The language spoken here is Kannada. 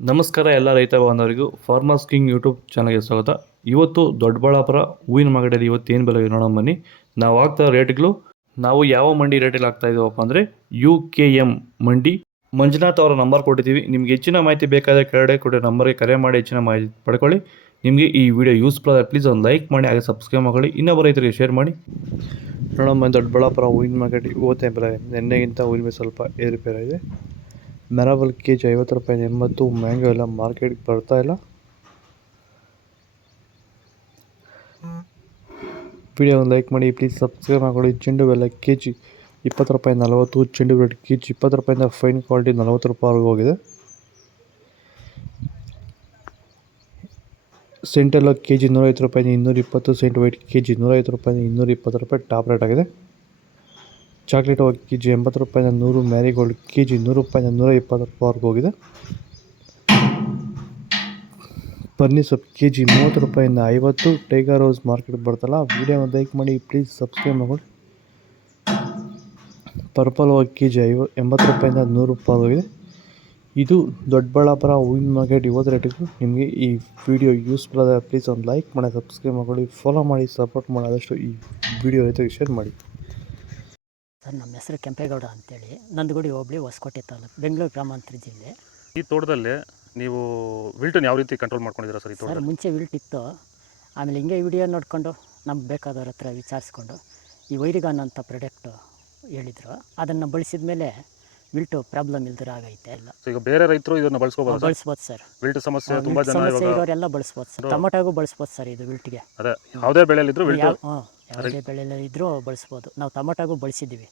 ನಮಸ್ಕಾರ ಎಲ್ಲ ರೈತ ಬಾಂಧವರಿಗೂ ಫಾರ್ಮರ್ಸ್ ಕಿಂಗ್ ಯೂಟ್ಯೂಬ್ ಚಾನಲ್ಗೆ ಸ್ವಾಗತ. ಇವತ್ತು ದೊಡ್ಡಬಳ್ಳಾಪುರ ಹೂವಿನ ಮಾರ್ಕೆಟಲ್ಲಿ ಇವತ್ತು ಏನು ಬೆಲೆ ನೋಡೋಣ ಬನ್ನಿ. ನಾವು ಆಗ್ತಾ ರೇಟ್ಗಳು ನಾವು ಯಾವ ಮಂಡಿ ರೇಟಲ್ಲಿ ಆಗ್ತಾ ಇದ್ದೀವಪ್ಪ ಅಂದರೆ UKM ಮಂಡಿ. ಮಂಜುನಾಥ್ ಅವರ ನಂಬರ್ ಕೊಟ್ಟಿದ್ದೀವಿ. ನಿಮ್ಗೆ ಹೆಚ್ಚಿನ ಮಾಹಿತಿ ಬೇಕಾದರೆ ಕೆಳಗಡೆ ಕೊಟ್ಟೆ ನಂಬರ್ಗೆ ಕರೆ ಮಾಡಿ ಹೆಚ್ಚಿನ ಮಾಹಿತಿ ಪಡ್ಕೊಳ್ಳಿ. ನಿಮಗೆ ಈ ವಿಡಿಯೋ ಯೂಸ್ಫುಲ್ ಆದರೆ ಪ್ಲೀಸ್ ಒಂದು ಲೈಕ್ ಮಾಡಿ, ಹಾಗೆ ಸಬ್ಸ್ಕ್ರೈಬ್ ಮಾಡಿ, ಇನ್ನೊಬ್ಬ ರೈತರಿಗೆ ಶೇರ್ ಮಾಡಿ. ನೋಡೋಣ ದೊಡ್ಡಬಳ್ಳಾಪುರ ಹೂವಿನ ಮಾರ್ಕೆಟ್ ಇವತ್ತೇ ಬೆಲೆ ನಿನ್ನೆಗಿಂತ ಹೂವಿನ ಮೇಲೆ ಸ್ವಲ್ಪ ಏರುಪೇರಾಗಿದೆ. ಮೆರಾಬಲ್ ಕೆಜಿ 50 ರೂಪಾಯಿ 80. ಮ್ಯಾಂಗೋ ಎಲ್ಲ ಮಾರ್ಕೆಟ್ಗೆ ಬರ್ತಾ ಇಲ್ಲ. ವಿಡಿಯೋ ಒಂದು ಲೈಕ್ ಮಾಡಿ, ಪ್ಲೀಸ್ ಸಬ್ಸ್ಕ್ರೈಬ್ ಮಾಡಿ. ಚೆಂಡು ಬೆಲ್ಲ ಕೆಜಿ 20 ರೂಪಾಯಿ 40. ಚೆಂಡು ಬ್ರೆಡ್ ಕೆಜಿ 20 ರೂಪಾಯಿಂದ ಫೈನ್ ಕ್ವಾಲಿಟಿ 40 ರೂಪಾಯಿವರೆಗೂ ಹೋಗಿದೆ. ಸೆಂಟೆಲ್ಲ ಕೆಜಿ 150 ರೂಪಾಯಿ 220. ಸೆಂಟ್ ವೈಟ್ ಕೆಜಿ 150 ರೂಪಾಯಿ 220 ರೂಪಾಯಿ ಟಾಪ್ ರೇಟ್ ಆಗಿದೆ. ಚಾಕ್ಲೇಟ್ ಕೆಜಿ 80 ರೂಪಾಯಿಂದ 100. ಮ್ಯಾರಿಗೋಲ್ಡ್ ಕೆಜಿ 100 ರೂಪಾಯಿಂದ 120 ರೂಪಾಯಿವರೆಗೂ ಹೋಗಿದೆ. ಬನ್ನಿ ಸೊಪ್ಪು ಕೆಜಿ 30 ರೂಪಾಯಿಂದ 50. ಟೈಗರ್ ರೋಸ್ ಮಾರ್ಕೆಟ್ ಬರ್ತಲ್ಲ. ವಿಡಿಯೋ ಒಂದು ಲೈಕ್ ಮಾಡಿ, ಪ್ಲೀಸ್ ಸಬ್ಸ್ಕ್ರೈಬ್ ಮಾಡಿ. ಪರ್ಪಲ್ ಕೆಜಿ 80 ರೂಪಾಯಿಂದ 100 ರೂಪಾಯಿ ಹೋಗಿದೆ. ಇದು ದೊಡ್ಡಬಳ್ಳಾಪುರ ಹೂವಿನ ಮಾರ್ಕೆಟ್ ಇವತ್ತು ರೇಟಿಗೂ. ನಿಮಗೆ ಈ ವಿಡಿಯೋ ಯೂಸ್ಫುಲ್ ಆದರೆ ಪ್ಲೀಸ್ ಒಂದು ಲೈಕ್ ಮಾಡಿ, ಸಬ್ಸ್ಕ್ರೈಬ್ ಮಾಡಿ, ಫಾಲೋ ಮಾಡಿ, ಸಪೋರ್ಟ್ ಮಾಡಿ. ಆದಷ್ಟು ಈ ವಿಡಿಯೋ ರೈತರಿಗೆ ಶೇರ್ ಮಾಡಿ. ಸರ್, ನಮ್ಮ ಹೆಸರು ಕೆಂಪೇಗೌಡ ಅಂತೇಳಿ, ನಂದಗುಡಿ ಹೋಬಳಿ, ಹೊಸಕೋಟೆ ತಾಲೂಕು, ಬೆಂಗಳೂರು ಗ್ರಾಮಾಂತರ ಜಿಲ್ಲೆ. ಈ ತೋಟದಲ್ಲಿ ನೀವು ವಿಲ್ಟನ್ನು ಯಾವ ರೀತಿ ಕಂಟ್ರೋಲ್ ಮಾಡ್ಕೊಂಡಿದ್ದೀರಾ ಸರ್? ಈ ತೋಟ ಸರ್, ಮುಂಚೆ ವಿಲ್ಟ್ ಇತ್ತು. ಆಮೇಲೆ ಹಿಂಗೆ ವಿಡಿಯೋ ನೋಡಿಕೊಂಡು ನಮ್ಗೆ ಬೇಕಾದವ್ರ ಹತ್ರ ವಿಚಾರಿಸ್ಕೊಂಡು ಈ ವೈರಿಗಾನ್ ಅಂತ ಪ್ರಾಡಕ್ಟು ಹೇಳಿದರು. ಅದನ್ನು ಬಳಸಿದ ಮೇಲೆ ವಿಲ್ಟು ಪ್ರಾಬ್ಲಮ್ ಇಲ್ದಿರ ಆಗೈತೆ ಎಲ್ಲ. ಈಗ ಬೇರೆ ರೈತರು ಇದನ್ನು ಬಳಸ್ಕೋಬೋದು ಸರ್. ವಿಲ್ಟ್ ಸಮಸ್ಯೆ ತುಂಬ ಜನ ಇರೋರೆಲ್ಲ ಬಳಸ್ಬೋದು ಸರ್. ಟೊಮೊಟೊಗೂ ಬಳಸ್ಬೋದು ಸರ್ ಇದು ವಿಲ್ಟ್ಗೆ. ಅದೇ ಯಾವುದೇ ಬೆಳೆಯಲ್ಲಿದ್ದರೂ ವಿಲ್ಟ್ ಯಾವುದೇ ಬೆಳೆಯಲ್ಲಿ ಇದ್ದರೂ ಬಳಸ್ಬೋದು. ನಾವು ಟೊಮೊಟೊಗೂ ಬಳಸಿದ್ದೀವಿ.